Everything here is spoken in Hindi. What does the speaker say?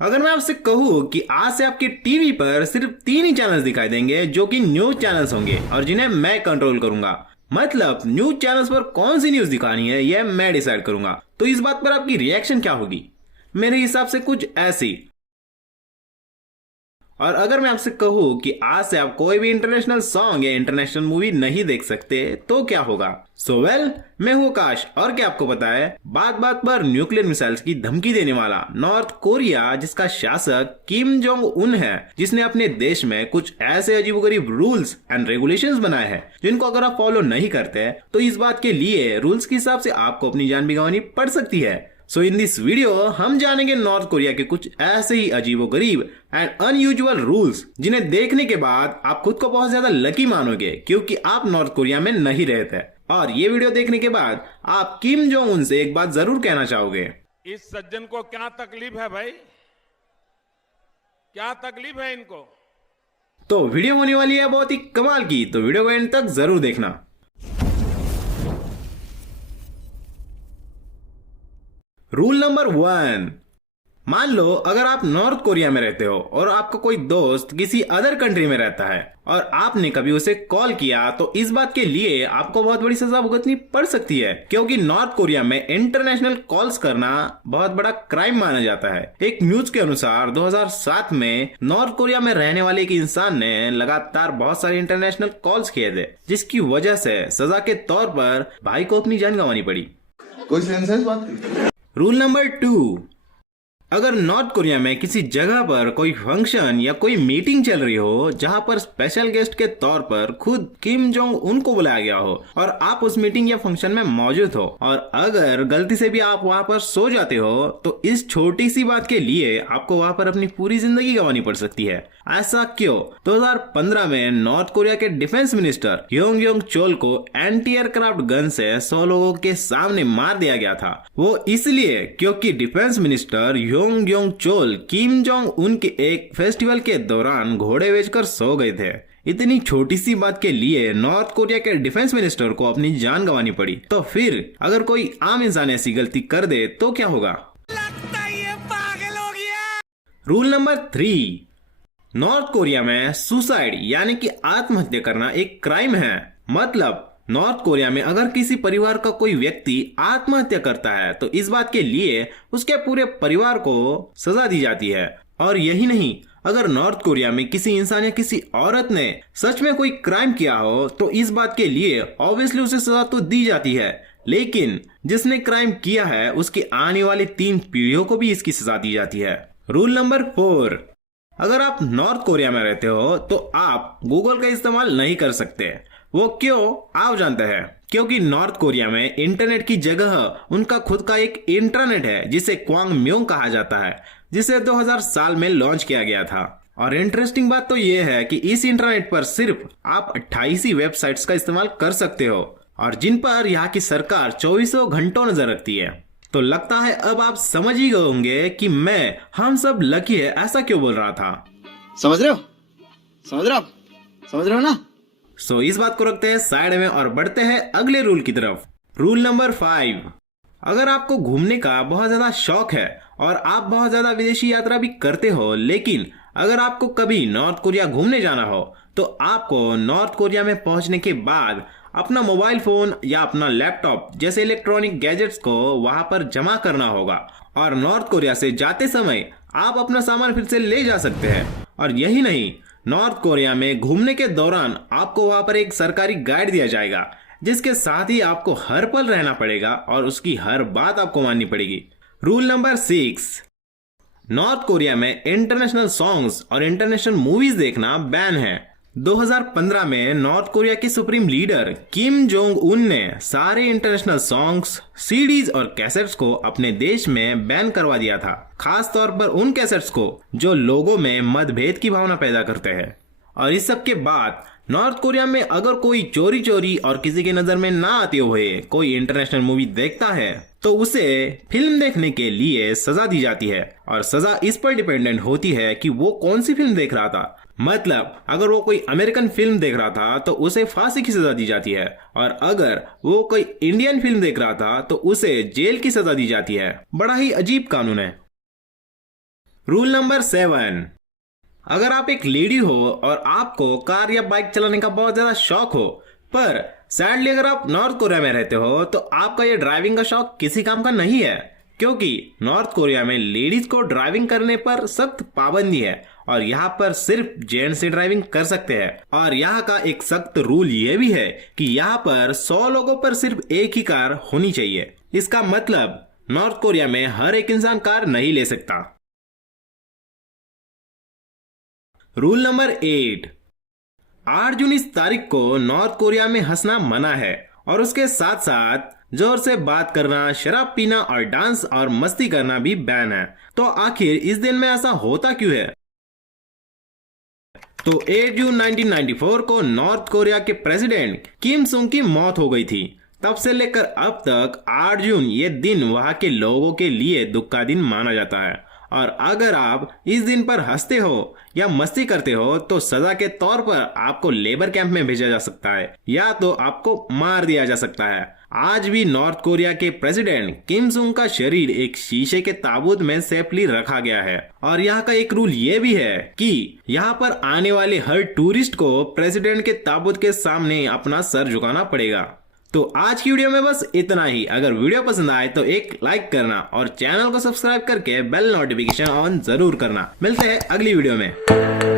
अगर मैं आपसे कहूँ कि आज से आपके टीवी पर सिर्फ 3 ही चैनल्स दिखाई देंगे जो कि न्यूज चैनल्स होंगे और जिन्हें मैं कंट्रोल करूंगा, मतलब न्यूज चैनल्स पर कौन सी न्यूज दिखानी है यह मैं डिसाइड करूंगा, तो इस बात पर आपकी रिएक्शन क्या होगी? मेरे हिसाब से कुछ ऐसी। और अगर मैं आपसे कहूँ कि आज से आप कोई भी इंटरनेशनल सॉन्ग या इंटरनेशनल मूवी नहीं देख सकते तो क्या होगा? मैं हूँ आकाश और क्या आपको पता है, बात बात पर न्यूक्लियर मिसाइल्स की धमकी देने वाला नॉर्थ कोरिया, जिसका शासक किम जोंग उन है, जिसने अपने देश में कुछ ऐसे अजीबोगरीब रूल्स एंड रेगुलेशंस बनाए हैं जिनको अगर आप फॉलो नहीं करते तो इस बात के लिए रूल्स के हिसाब से आपको अपनी जान भी गंवानी पड़ सकती है। सो इन दिस वीडियो हम जानेंगे नॉर्थ कोरिया के कुछ ऐसे ही अजीबोगरीब एंड अनयूजुअल रूल्स जिन्हें देखने के बाद आप खुद को बहुत ज्यादा लकी मानोगे क्योंकि आप नॉर्थ कोरिया में नहीं रहते। और ये वीडियो देखने के बाद आप किम जोंग उन से एक बात जरूर कहना चाहोगे। इस सज्जन को क्या तकलीफ है भाई? क्या तकलीफ है इनको? तो वीडियो होने वाली है बहुत ही कमाल की, तो वीडियो को एंड तक जरूर देखना। रूल नंबर 1, मान लो अगर आप नॉर्थ कोरिया में रहते हो और आपका कोई दोस्त किसी अदर कंट्री में रहता है और आपने कभी उसे कॉल किया तो इस बात के लिए आपको बहुत बड़ी सजा भुगतनी पड़ सकती है क्योंकि नॉर्थ कोरिया में इंटरनेशनल कॉल्स करना बहुत बड़ा क्राइम माना जाता है। एक न्यूज के अनुसार 2007 में नॉर्थ कोरिया में रहने वाले एक इंसान ने लगातार बहुत सारे इंटरनेशनल कॉल्स किए थे, जिसकी वजह से सजा के तौर पर भाई को अपनी जान गंवानी पड़ी। कोई सेंस है इस बात की? रूल नंबर 2, अगर नॉर्थ कोरिया में किसी जगह पर कोई फंक्शन या कोई मीटिंग चल रही हो जहां पर स्पेशल गेस्ट के तौर पर खुद किम जोंग उन को बुलाया गया हो और आप उस मीटिंग या फंक्शन में मौजूद हो और अगर गलती से भी आप वहां पर सो जाते हो तो इस छोटी सी बात के लिए आपको वहां पर अपनी पूरी जिंदगी गंवानी पड़ सकती है। ऐसा क्यों? 2015 में नॉर्थ कोरिया के defence minister Yong Yong Chola को एंटी एयरक्राफ्ट गन से 100 लोगों के सामने मार दिया गया था। वो इसलिए क्योंकि defence minister Yong Yong Chola Kim Jong Un के एक फेस्टिवल के दौरान घोड़े बेचकर सो गए थे। इतनी छोटी सी बात के लिए नॉर्थ कोरिया के डिफेंस मिनिस्टर को अपनी जान गंवानी पड़ी। तो फिर अगर कोई आम इंसान ऐसी गलती कर दे तो क्या होगा? लगता है ये पागल हो गया। रूल नंबर 3, नॉर्थ कोरिया में सुसाइड यानी कि आत्महत्या करना एक क्राइम है। मतलब नॉर्थ कोरिया में अगर किसी परिवार का कोई व्यक्ति आत्महत्या करता है तो इस बात के लिए उसके पूरे परिवार को सजा दी जाती है। और यही नहीं, अगर नॉर्थ कोरिया में किसी इंसान या किसी औरत ने सच में कोई क्राइम किया हो तो इस बात के लिए ऑब्वियसली उसे सजा तो दी जाती है, लेकिन जिसने क्राइम किया है उसकी आने वाली 3 पीढ़ियों को भी इसकी सजा दी जाती है। रूल नंबर 4, अगर आप नॉर्थ कोरिया में रहते हो तो आप गूगल का इस्तेमाल नहीं कर सकते। वो क्यों? आप जानते हैं, क्योंकि नॉर्थ कोरिया में इंटरनेट की जगह उनका खुद का एक इंटरनेट है जिसे क्वांग म्योंग कहा जाता है, जिसे 2000 साल में लॉन्च किया गया था। और इंटरेस्टिंग बात तो ये है कि इस इंटरनेट पर सिर्फ आप 28 ही वेबसाइट्स का इस्तेमाल कर सकते हो और जिन पर यहाँ की सरकार 24 घंटों नजर रखती है। तो लगता है अब आप समझ ही गए होंगे कि मैं हम सब लकी है ऐसा क्यों बोल रहा था। समझ रहे हो? समझ रहे हो? समझ रहे हो ना? सो इस बात को रखते हैं साइड में और बढ़ते हैं अगले रूल की तरफ। रूल नंबर 5, अगर आपको घूमने का बहुत ज्यादा शौक है और आप बहुत ज्यादा विदेशी यात्रा भी करते हो, लेकिन अगर आपको कभी नॉर्थ कोरिया घूमने जाना हो तो आपको नॉर्थ कोरिया में पहुंचने के बाद अपना मोबाइल फोन या अपना लैपटॉप जैसे इलेक्ट्रॉनिक गैजेट्स को वहां पर जमा करना होगा और नॉर्थ कोरिया से जाते समय आप अपना सामान फिर से ले जा सकते हैं। और यही नहीं, नॉर्थ कोरिया में घूमने के दौरान आपको वहां पर एक सरकारी गाइड दिया जाएगा जिसके साथ ही आपको हर पल रहना पड़ेगा और उसकी हर बात आपको माननी पड़ेगी। रूल नंबर 6, नॉर्थ कोरिया में इंटरनेशनल सॉन्ग्स और इंटरनेशनल मूवीज देखना बैन है। 2015 में नॉर्थ कोरिया के supreme leader Kim Jong Un ने सारे इंटरनेशनल सॉन्ग्स, सीडीज और कैसेट्स को अपने देश में बैन करवा दिया था, खास तौर पर उन कैसेट्स को जो लोगों में मतभेद की भावना पैदा करते हैं। और इस सब के बाद नॉर्थ कोरिया में अगर कोई चोरी चोरी और किसी के नजर में ना आते हुए कोई इंटरनेशनल मूवी देखता है तो उसे फिल्म देखने के लिए सजा दी जाती है और सजा इस पर डिपेंडेंट होती है कि वो कौन सी फिल्म देख रहा था। मतलब अगर वो कोई अमेरिकन फिल्म देख रहा था तो उसे फांसी की सजा दी जाती है और अगर वो कोई इंडियन फिल्म देख रहा था तो उसे जेल की सजा दी जाती है। बड़ा ही अजीब कानून है। रूल नंबर 7, अगर आप एक लेडी हो और आपको कार या बाइक चलाने का बहुत ज्यादा शौक हो, पर सैडली अगर आप नॉर्थ कोरिया में रहते हो तो आपका ये ड्राइविंग का शौक किसी काम का नहीं है, क्योंकि नॉर्थ कोरिया में लेडीज को ड्राइविंग करने पर सख्त पाबंदी है और यहाँ पर सिर्फ जेंट्स ही ड्राइविंग कर सकते हैं। और यहाँ का एक सख्त रूल ये भी है कि यहाँ पर 100 लोगों पर सिर्फ एक ही कार होनी चाहिए। इसका मतलब नॉर्थ कोरिया में हर एक इंसान कार नहीं ले सकता। रूल नंबर 8, 8 जून इस तारीख को नॉर्थ कोरिया में हंसना मना है और उसके साथ साथ जोर से बात करना, शराब पीना और डांस और मस्ती करना भी बैन है। तो आखिर इस दिन में ऐसा होता क्यों है? तो 8 जून 1994 को नॉर्थ कोरिया के प्रेसिडेंट किम सुंग की मौत हो गई थी। तब से लेकर अब तक 8 जून ये दिन वहां के लोगों के लिए दुख का दिन माना जाता है। और अगर आप इस दिन पर हंसते हो या मस्ती करते हो तो सजा के तौर पर आपको लेबर कैंप में भेजा जा सकता है या तो आपको मार दिया जा सकता है। आज भी नॉर्थ कोरिया के प्रेसिडेंट किम सुंग का शरीर एक शीशे के ताबूत में सेफली रखा गया है। और यहाँ का एक रूल ये भी है कि यहाँ पर आने वाले हर टूरिस्ट को प्रेसिडेंट के ताबूत के सामने अपना सर झुकाना पड़ेगा। तो आज की वीडियो में बस इतना ही। अगर वीडियो पसंद आए तो एक लाइक करना और चैनल को सब्सक्राइब करके बेल नोटिफिकेशन ऑन जरूर करना। मिलते हैं अगली वीडियो में।